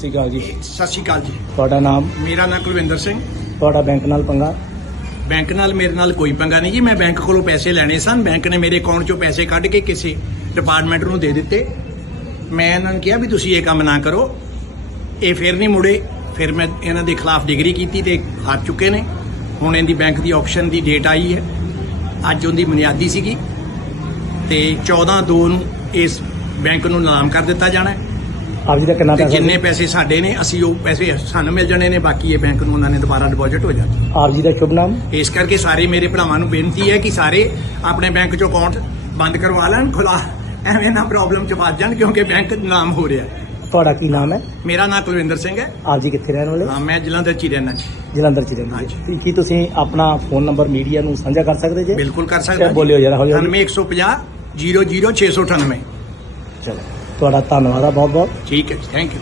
ਸਤਿ ਸ਼੍ਰੀ ਅਕਾਲ ਜੀ। ਸਤਿ ਸ਼੍ਰੀ ਅਕਾਲ ਜੀ। ਤੁਹਾਡਾ ਨਾਮ? ਮੇਰਾ ਨਾਮ ਕੁਲਵਿੰਦਰ ਸਿੰਘ। ਤੁਹਾਡਾ ਬੈਂਕ ਨਾਲ ਪੰਗਾ? ਬੈਂਕ ਨਾਲ ਮੇਰੇ ਨਾਲ ਕੋਈ ਪੰਗਾ ਨਹੀਂ ਜੀ। ਮੈਂ ਬੈਂਕ ਕੋਲੋਂ ਪੈਸੇ ਲੈਣੇ ਸਨ। ਬੈਂਕ ਨੇ ਮੇਰੇ ਅਕਾਊਂਟ 'ਚੋਂ ਪੈਸੇ ਕੱਢ ਕੇ ਕਿਸੇ ਡਿਪਾਰਟਮੈਂਟ ਨੂੰ ਦੇ ਦਿੱਤੇ। ਮੈਂ ਇਹਨਾਂ ਨੂੰ ਕਿਹਾ ਵੀ ਤੁਸੀਂ ਇਹ ਕੰਮ ਨਾ ਕਰੋ। ਇਹ ਫਿਰ ਨਹੀਂ ਮੁੜੇ। ਫਿਰ ਮੈਂ ਇਹਨਾਂ ਦੇ ਖਿਲਾਫ ਡਿਗਰੀ ਕੀਤੀ ਤੇ ਹਾਰ ਚੁੱਕੇ ਨੇ। ਹੁਣ ਇਹਦੀ ਬੈਂਕ ਦੀ ਆਕਸ਼ਨ ਦੀ ਡੇਟ ਆਈ ਹੈ। ਅੱਜ ਉਹਦੀ ਬੁਨਿਆਦੀ ਸੀਗੀ। ਤੇ 14 2 ਨੂੰ ਇਸ ਬੈਂਕ ਨੂੰ ਨਾਮ ਕਰ ਦਿੱਤਾ ਜਾਣਾ ਹੈ। ਆਪ ਜੀ ਦਾ ਕਿੰਨਾ ਤੇ ਪੈਸਾ ਜਿੰਨੇ ਪੈਸੇ ਸਾਡੇ ਨੇ ਅਸੀਂ ਉਹ ਪੈਸੇ ਸਾਨੂੰ ਮਿਲ ਜਾਣੇ ਨੇ ਬਾਕੀ ਇਹ ਬੈਂਕ ਨੂੰ ਉਹਨਾਂ ਨੇ ਦੁਬਾਰਾ ਡਿਪੋਜ਼ਿਟ ਹੋ ਜਾਣੇ। ਆਪ ਜੀ ਦਾ ਸ਼ੁਭ ਨਾਮ? ਇਸ ਕਰਕੇ ਸਾਰੇ ਮੇਰੇ ਭਰਾਵਾਂ ਨੂੰ ਬੇਨਤੀ ਹੈ ਕਿ ਸਾਰੇ ਆਪਣੇ ਬੈਂਕ ਚੋਂ ਅਕਾਊਂਟ ਬੰਦ ਕਰਵਾ ਲੈਣ ਖੁਲਾ ਐਵੇਂ ਨਾ ਪ੍ਰੋਬਲਮ ਚ ਵੱਜ ਜਾਣ ਕਿਉਂਕਿ ਬੈਂਕ ਨਾਮ ਹੋ ਰਿਹਾ। ਹੈ। ਤੁਹਾਡਾ ਕੀ ਨਾਮ ਹੈ? ਮੇਰਾ ਨਾਮ ਕੁਲਵਿੰਦਰ ਸਿੰਘ ਹੈ। ਆਪ ਜੀ ਕਿੱਥੇ ਰਹਿਣ ਵਾਲੇ? ਹਾਂ ਮੈਂ ਜਲੰਧਰ ਚ ਹੀ ਰਹਿਣਾ ਜੀ। ਜਲੰਧਰ ਚ ਰਹਿੰਦੇ ਹਾਂਜੀ। ਜੀ ਕੀ ਤੁਸੀਂ ਆਪਣਾ ਫੋਨ ਨੰਬਰ ਮੀਡੀਆ ਨੂੰ ਸਾਂਝਾ ਕਰ ਸਕਦੇ ਜੇ? ਬਿਲਕੁਲ ਕਰ ਸਕਦਾ ਬੋਲਿਓ ਜਰਾ ਹੌਲੀ ਹੌਲੀ। 9150 00698 ਚਲੋ। ਤੁਹਾਡਾ ਧੰਨਵਾਦ ਆ ਬਹੁਤ ਬਹੁਤ ਠੀਕ ਹੈ ਜੀ ਥੈਂਕ ਯੂ